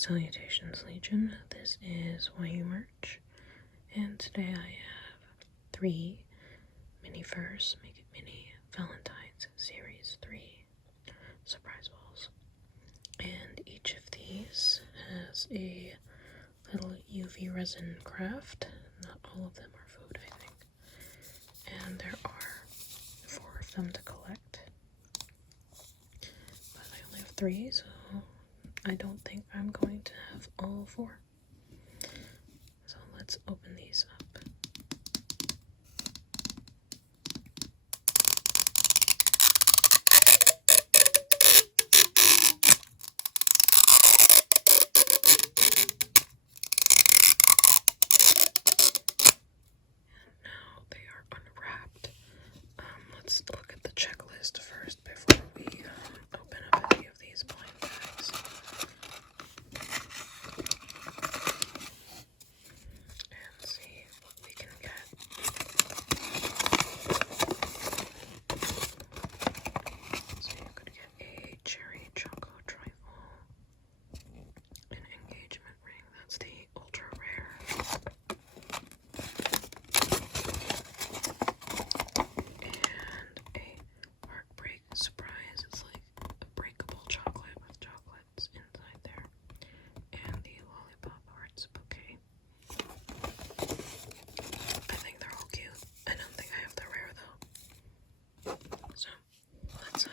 Salutations Legion, this is YU Merch, and today I have 3 Miniverse Make It Mini Valentines Series 3 surprise balls, and each of these has a little UV resin craft. Not all of them are food, I think, and there are 4 of them to collect, but I only have 3, so I don't think I'm going to have all 4. So let's open these up. And now they are unwrapped. Let's look at the checklist first before we open up any of these blind bags. And see what we can get. So you could get a cherry choco trifle, an engagement ring, that's the ultra rare, and a heartbreak surprise. It's like a breakable chocolate with chocolates inside there, and the lollipop hearts bouquet. I think they're all cute. I don't think I have the rare though. So let's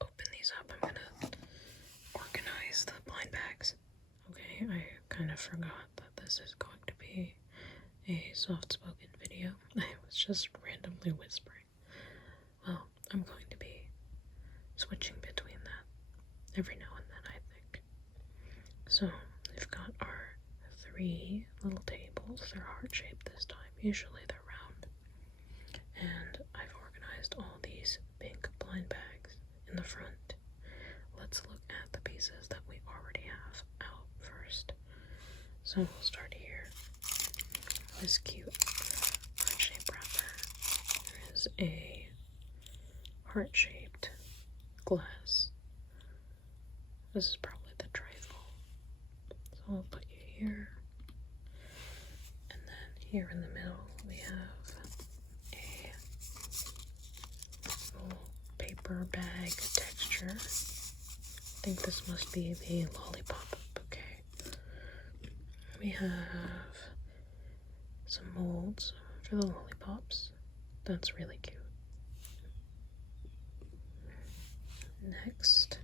open these up. I'm gonna organize the blind bags. Okay, I kind of forgot that this is going to be a soft-spoken video. I was just randomly whispering. Well, I'm going to be switching between that every now and then, I think. So we've got our 3 little tables. They're heart-shaped this time. Usually they're round. And I've organized all these pink blind bags in the front. Let's look at the pieces that we already have out first. So we'll start here. This cute heart-shaped wrapper. There is a heart-shaped glass. This is probably the trifle. So I'll put you here. And then here in the middle we have a little paper bag texture. I think this must be the lollipop bouquet. We have some molds for the lollipops. That's really cute. Next,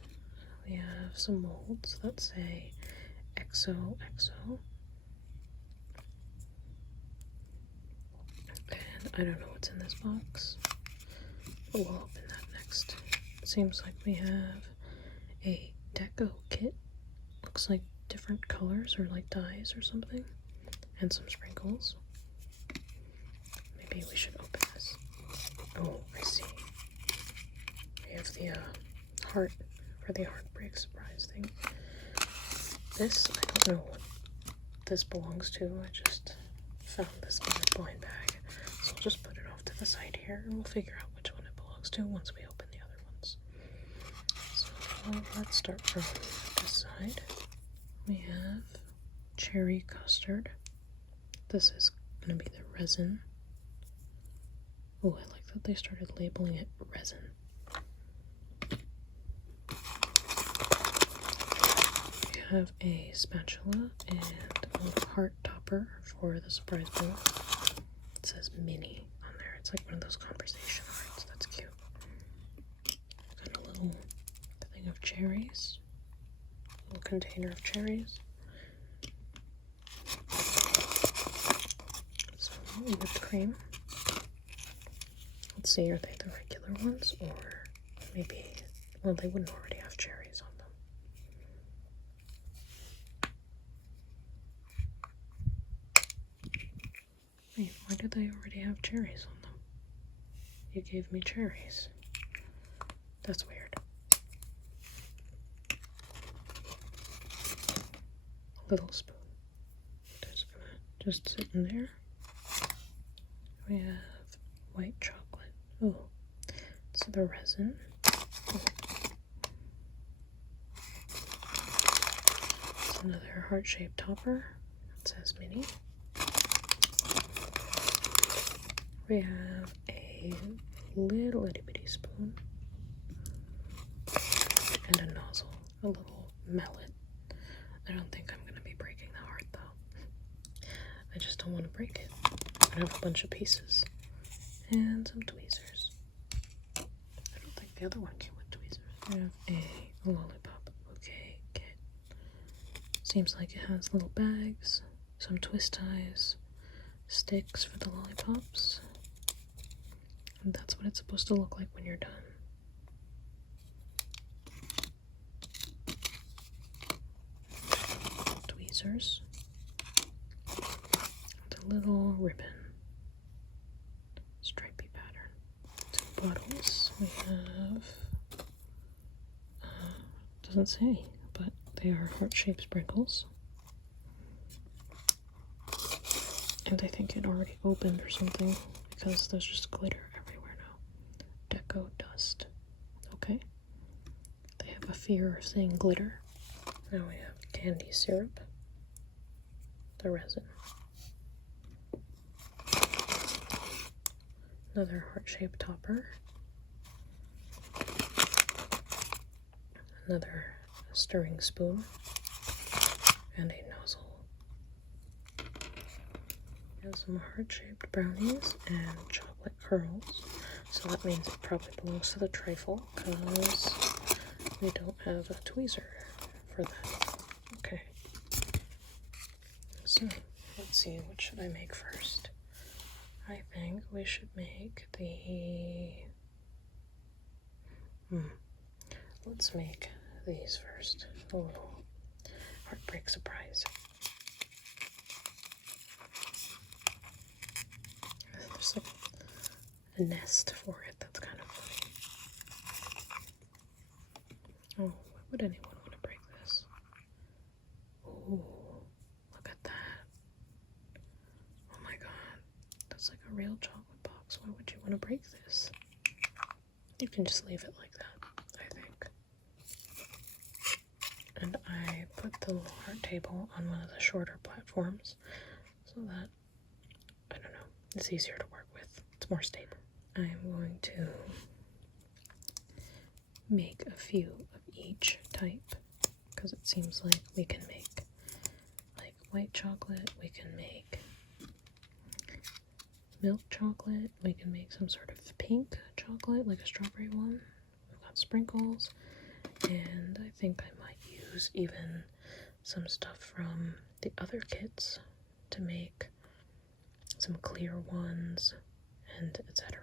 we have some molds that say XOXO. And I don't know what's in this box, but we'll open that next. It seems like we have a deco kit. Looks like different colors or like dyes or something, and some sprinkles. Maybe we should open this. Oh, I see. We have the heart for the heartbreak surprise thing. This, I don't know what this belongs to. I just found this in a blind bag, so I'll just put it off to the side here, and we'll figure out which one it belongs to once we open the other ones. So let's start from this side. We have cherry custard. This is going to be the resin. Oh, I like that they started labeling it resin. We have a spatula and a little heart topper for the surprise bowl. It says mini on there. It's like one of those conversation hearts. That's cute. Got a little thing of cherries. A little container of cherries. Some whipped cream. Let's see, are they the regular ones, or maybe, well, they wouldn't already have cherries on them. Wait, why do they already have cherries on them? You gave me cherries. That's weird. A little spoon. Just gonna just sit in there. We have white chocolate. Oh, it's the resin. Oh. It's another heart-shaped topper. It says mini. We have a little itty bitty spoon and a nozzle, a little mallet. I don't think I'm going to be breaking the heart though. I just don't want to break it. I have a bunch of pieces and some tweezers. I don't think the other one came with tweezers. We have a lollipop bouquet kit. Seems like it has little bags, some twist ties, sticks for the lollipops. And that's what it's supposed to look like when you're done. Tweezers. The little ribbon. Stripy pattern. Two bottles. We have, doesn't say, but they are heart-shaped sprinkles. And I think it already opened or something because there's just glitter everywhere now. Deco dust. Okay. They have a fear of saying glitter. Now we have candy syrup. The resin. Another heart-shaped topper. Another stirring spoon. And a nozzle. We have some heart-shaped brownies and chocolate curls. So that means it probably belongs to the trifle because we don't have a tweezer for that. Okay. So let's see, what should I make first? I think we should make the... Let's make these first. A little heartbreak surprise. There's like a nest for it. That's kind of funny. Oh, why would anyone want to break this? Oh, look at that. Oh my god. That's like a real chocolate box. Why would you want to break this? You can just leave it like that, I think. And I put the little heart table on one of the shorter platforms so that, I don't know, it's easier to work with. It's more stable. I'm going to make a few of each type because it seems like we can make like white chocolate, we can make milk chocolate, we can make some sort of pink chocolate, like a strawberry one. We've got sprinkles, and I think I might use even some stuff from the other kits to make some clear ones and etc.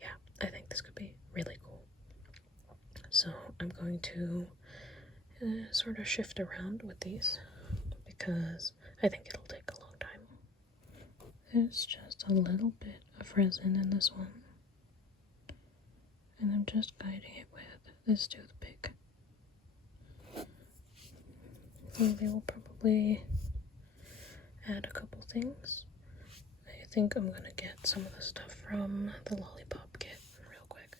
Yeah, I think this could be really cool. So I'm going to sort of shift around with these because I think it'll take a long time. There's just a little bit of resin in this one, and I'm just guiding it with this toothpick. Maybe we'll probably add a couple things. I think I'm gonna get some of the stuff from the lollipop kit real quick.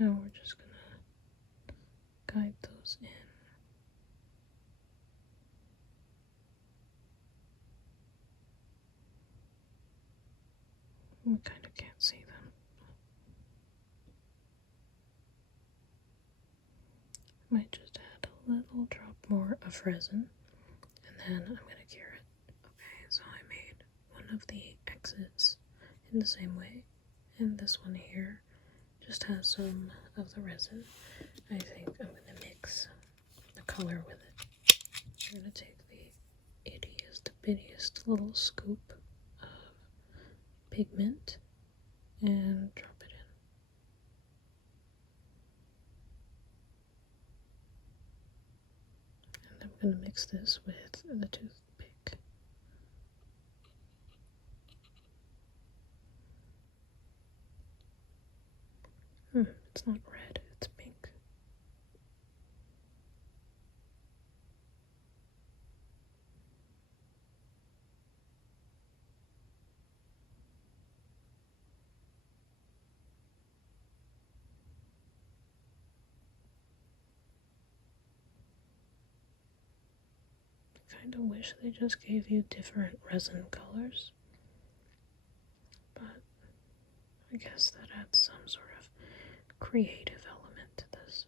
And now we're just gonna guide those in. We kind of can't see them. Might just add a little drop more of resin, and then I'm gonna cure it. Okay, so I made one of the X's in the same way, and this one here just has some of the resin. I think I'm gonna mix the color with it. I'm gonna take the ittiest, bittiest little scoop of pigment and drop it in. And I'm gonna mix this with the toothpick. It's not red, it's pink. I kind of wish they just gave you different resin colors, but I guess that adds some sort of creative element to this.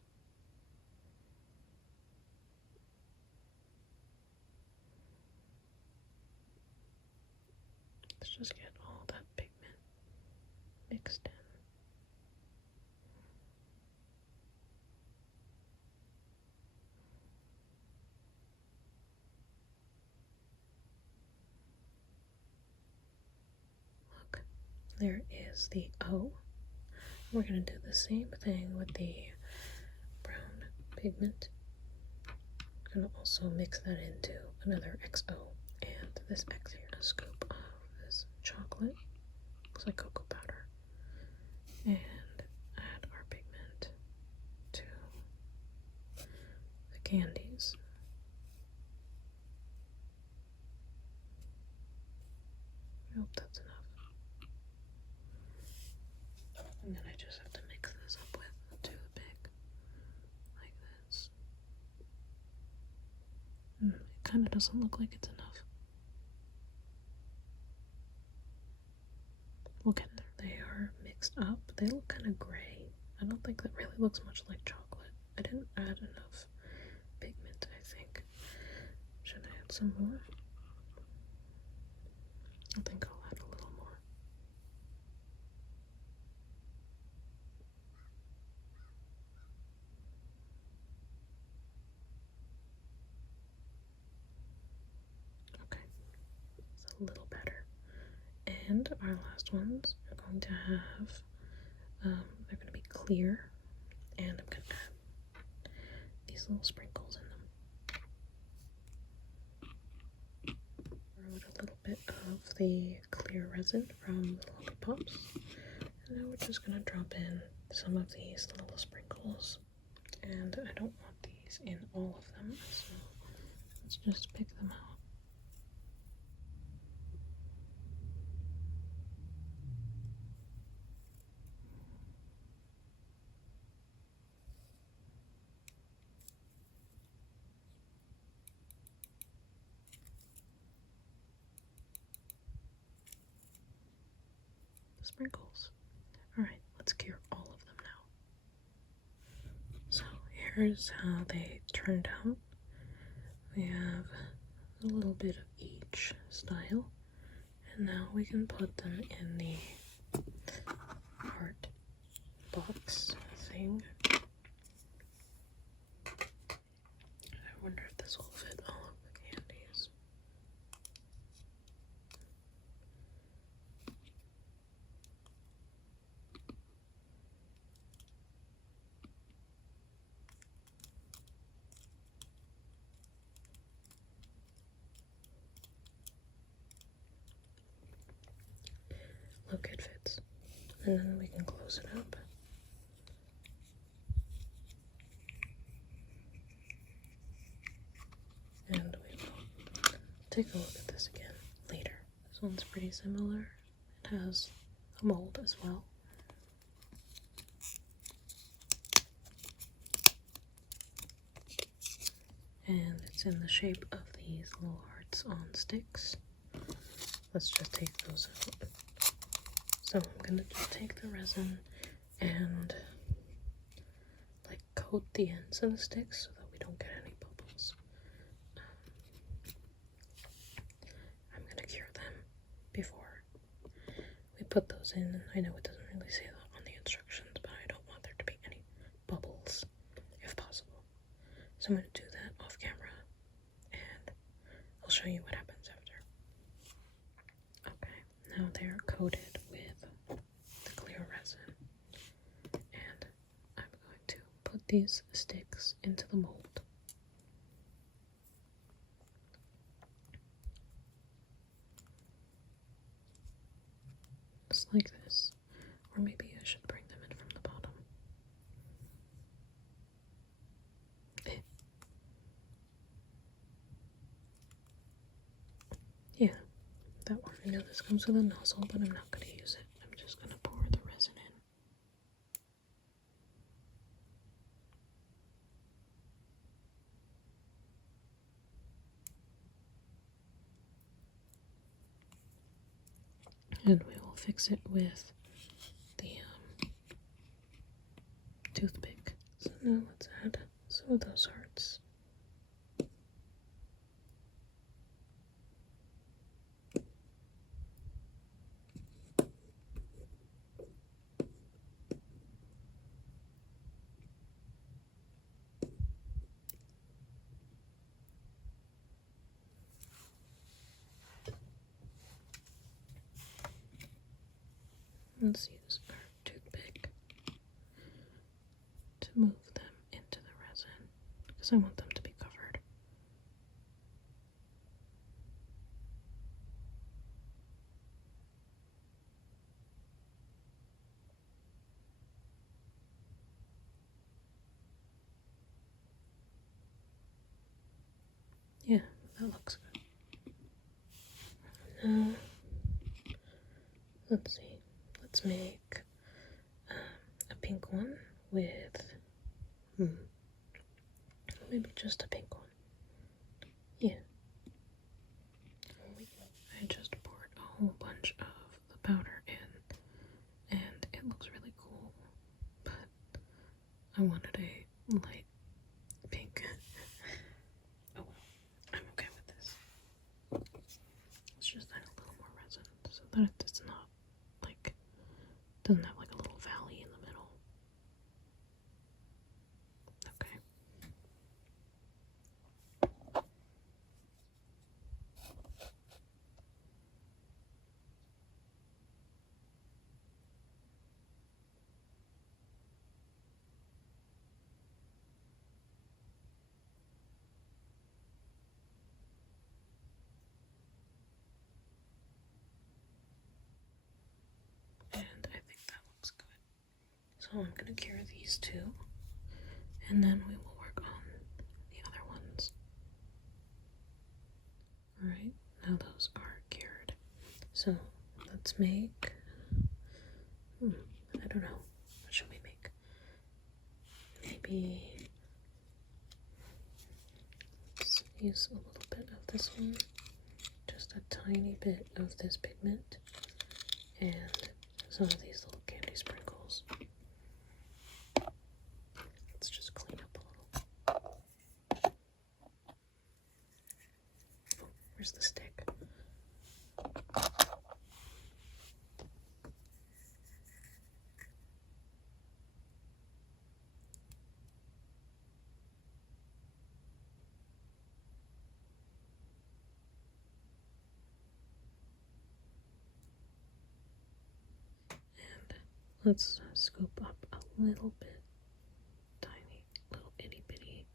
Let's just get all that pigment mixed in. Look, there is the O. We're going to do the same thing with the brown pigment. I'm going to also mix that into another XO and this X here. A scoop of this chocolate, looks like cocoa powder, and add our pigment to the candies. I hope that's enough. And then I just have to mix this up with a toothpick, like this. It kind of doesn't look like it's enough. We'll get there. They are mixed up. They look kind of gray. I don't think that really looks much like chocolate. I didn't add enough pigment, I think. Should I add some more? I think I'll add a little more. Okay, it's a little better. And our last ones are going to have, they're going to be clear, and I'm going to add these little sprinkles in them. Wrote a little bit of the clear resin from the lollipops, and now we're just going to drop in some of these little sprinkles. And I don't want these in all of them, so let's just pick them out. Sprinkles. Alright, let's cure all of them now. So here's how they turned out. We have a little bit of each style, and now we can put them in the heart box thing. I wonder if this will fit all of the candies. Look, it fits. And then we can close it up. And we will take a look at this again later. This one's pretty similar. It has a mold as well. And it's in the shape of these little hearts on sticks. Let's just take those out. So I'm gonna just take the resin and like coat the ends of the sticks so that we don't get any bubbles. I'm gonna cure them before we put those in. I know it doesn't really say that on the instructions, but I don't want there to be any bubbles if possible. So I'm gonna do that off camera and I'll show you what happens after. Okay, now they're coated with the clear resin, and I'm going to put these sticks into the mold. Just like this, or maybe I should bring them in from the bottom. comes with a nozzle, but I'm not going to use it. I'm just going to pour the resin in. And we will fix it with the toothpick. So now let's add some of those hearts. Let's use our toothpick to move them into the resin because I want them to be covered. Yeah, that looks good. Now, let's see. Let's make a pink one with, maybe just a pink one. Yeah. I just poured a whole bunch of the powder in, and it looks really cool, but I wanted a light pink. Oh well, I'm okay with this. Let's just add a little more resin so that it's not like, doesn't have like a little valley in the middle. Okay. And I think that looks good. So I'm going to cure these two, and then we will work on the other ones. Alright, now those are cured. So let's make, I don't know, what should we make? Maybe let's use a little bit of this one, just a tiny bit of this pigment, and some of these little candy sprinkles. Let's just clean up a little. Oh, where's the stick? Let's scoop up a little bit, tiny, little itty bitty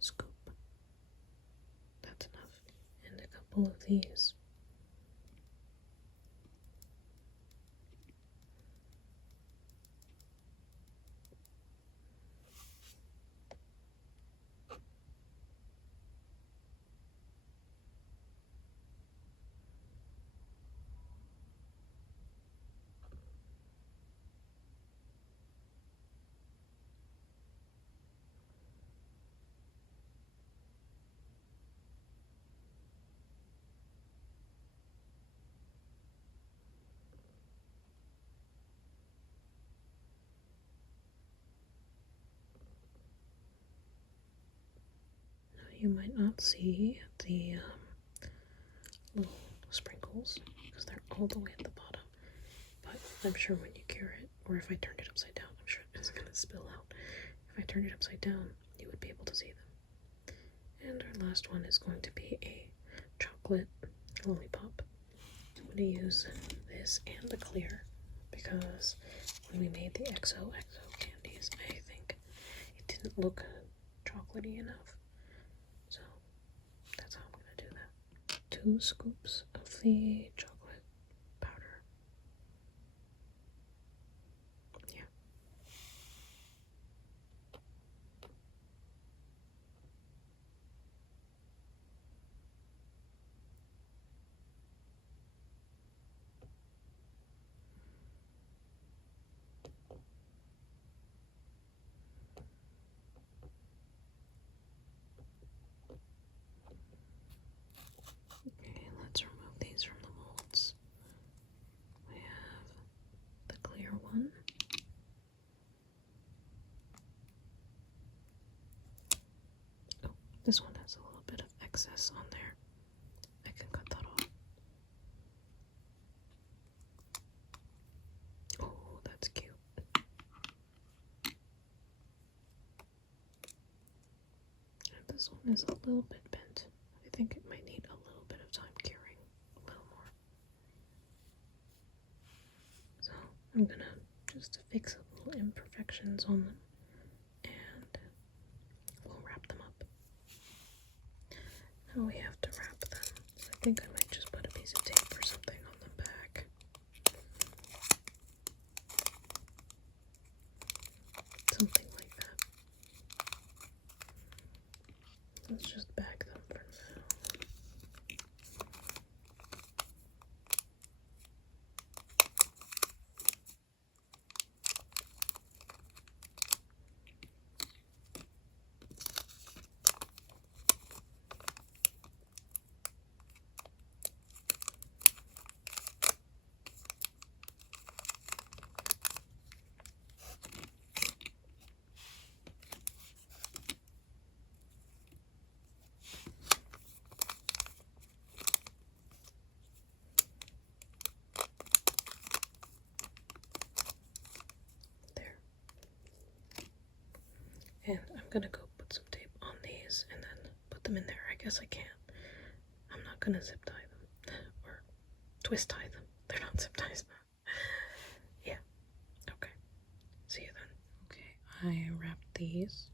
scoop. That's enough. And a couple of these. You might not see the little sprinkles because they're all the way at the bottom, but I'm sure when you cure it, or if I turned it upside down, I'm sure it's going to spill out. If I turned it upside down, you would be able to see them. And our last one is going to be a chocolate lollipop. I'm going to use this and the clear because when we made the XOXO candies, I think it didn't look chocolatey enough. So that's how I'm going to do that. 2 scoops of the chocolate powder. Yeah. excess on there, I can cut that off. Oh, that's cute. And this one is a little bit bent. I think it might need a little bit of time curing, a little more. So I'm gonna just fix little imperfections on them, and we'll wrap them up. Now we have to wrap them. So I think I might just put a piece of tape or something on the back. Something like that. Let's just bag them for now. And I'm gonna go put some tape on these and then put them in there. I guess I can't. I'm not gonna zip tie them or twist tie them. They're not zip ties now. Yeah. Okay. See you then. Okay, I wrapped these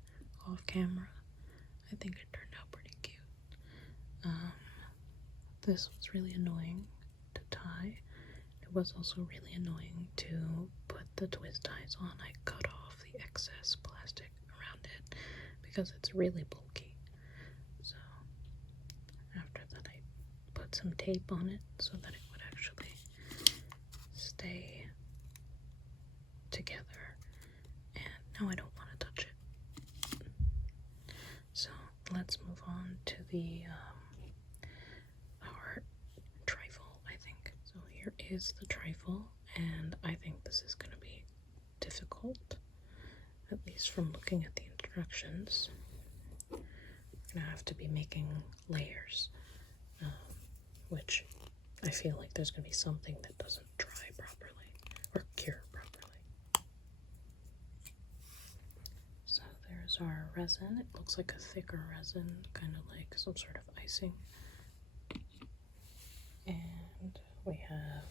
off camera. I think it turned out pretty cute. This was really annoying to tie. It was also really annoying to put the twist ties on. I cut off the excess plastic around it because it's really bulky. So after that I put some tape on it so that it would actually stay together, and now I don't want to touch it. So let's move on to the our trifle, I think. So here is the trifle, and I think this is going to be difficult, at least from looking at the instructions. We're going to have to be making layers, which I feel like there's going to be something that doesn't dry properly or cure properly. So there's our resin. It looks like a thicker resin, kind of like some sort of icing. And we have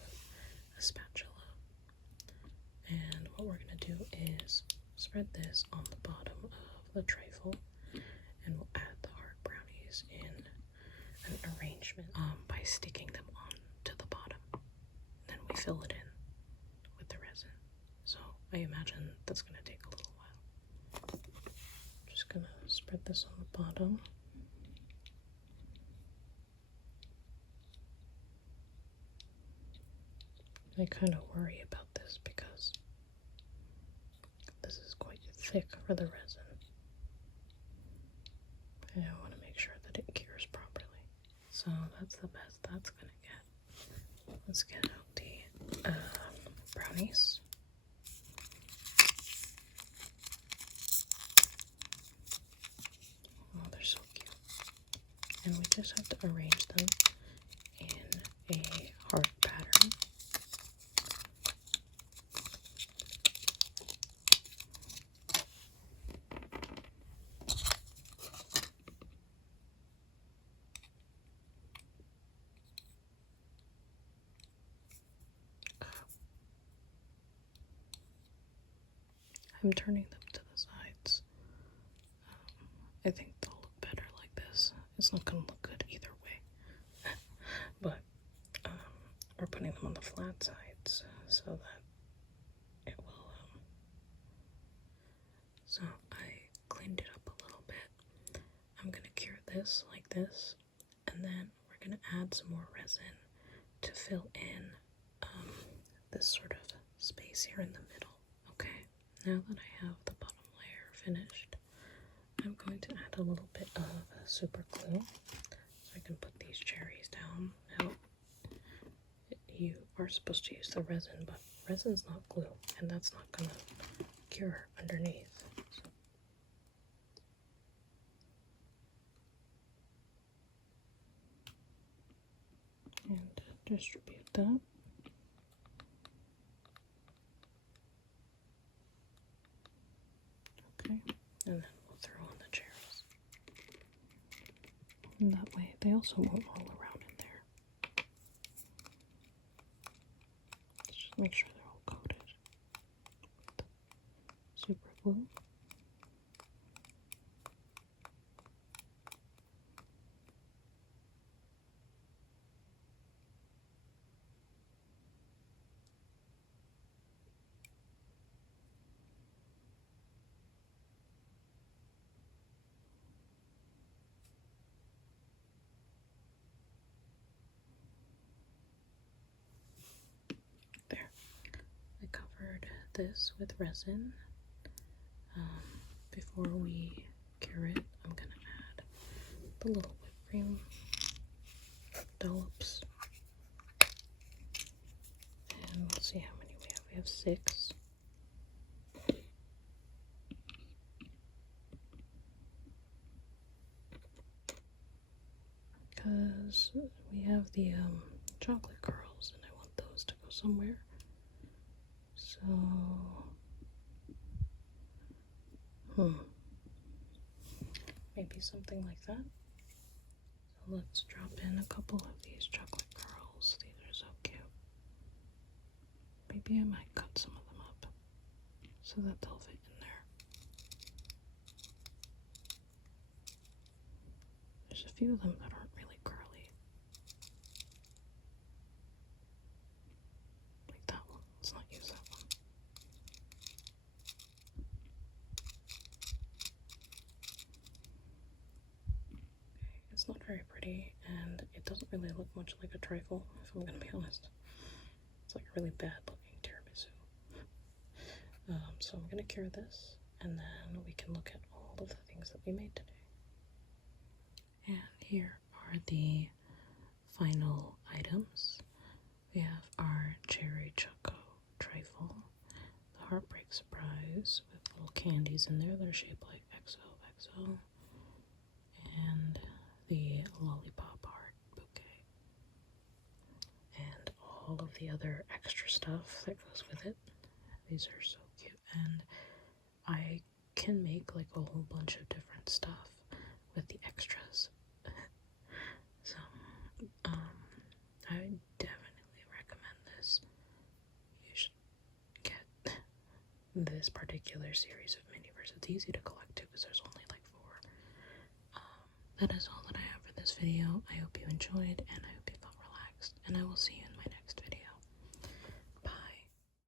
a spatula. And what we're going to do is spread this on the bottom of the trifle, and we'll add the heart brownies in an arrangement by sticking them on to the bottom. Then we fill it in with the resin. So I imagine that's going to take a little while. Just going to spread this on the bottom. I kind of worry about this because this is quite thick for the resin. And I want to make sure that it cures properly. So that's the best that's going to get. Let's get out the brownies. Oh, they're so cute. And we just have to arrange them in a heart pattern. I'm turning them to the sides. I think they'll look better like this. It's not going to look good either way. But we're putting them on the flat sides so that it will. So I cleaned it up a little bit. I'm going to cure this like this, and then we're going to add some more resin to fill in this sort of space here in the middle. Okay, now that I have the bottom layer finished, I'm going to add a little bit of super glue so I can put these cherries down. Now, you are supposed to use the resin, but resin's not glue, and that's not going to cure underneath. So distribute that. Okay, and then we'll throw on the cherries. And that way they also won't roll around in there. Let's just make sure they're all coated with the super glue. There. I covered this with resin. Before we cure it, I'm gonna add the little whipped cream dollops. And let's see how many we have. We have 6. Because we have the chocolate curls and I want those to go somewhere. So, maybe something like that. So let's drop in a couple of these chocolate curls. These are so cute. Maybe I might cut some of them up so that they'll fit in there. There's a few of them that aren't really curly. Like that one. Let's not use that one. It's not very pretty, and it doesn't really look much like a trifle, if I'm gonna be honest. It's like a really bad looking tiramisu. So I'm gonna cure this, and then we can look at all of the things that we made today. And here are the final items. We have our cherry choco trifle, the heartbreak surprise with little candies in there that are shaped like XOXO, and the lollipop heart bouquet, and all of the other extra stuff that goes with it. These are so cute, and I can make like a whole bunch of different stuff with the extras. So, I would definitely recommend this. You should get this particular series of Miniverse. It's easy to collect too because there's only like 4. That is all that I have for this video. I hope you enjoyed and I hope you felt relaxed, and I will see you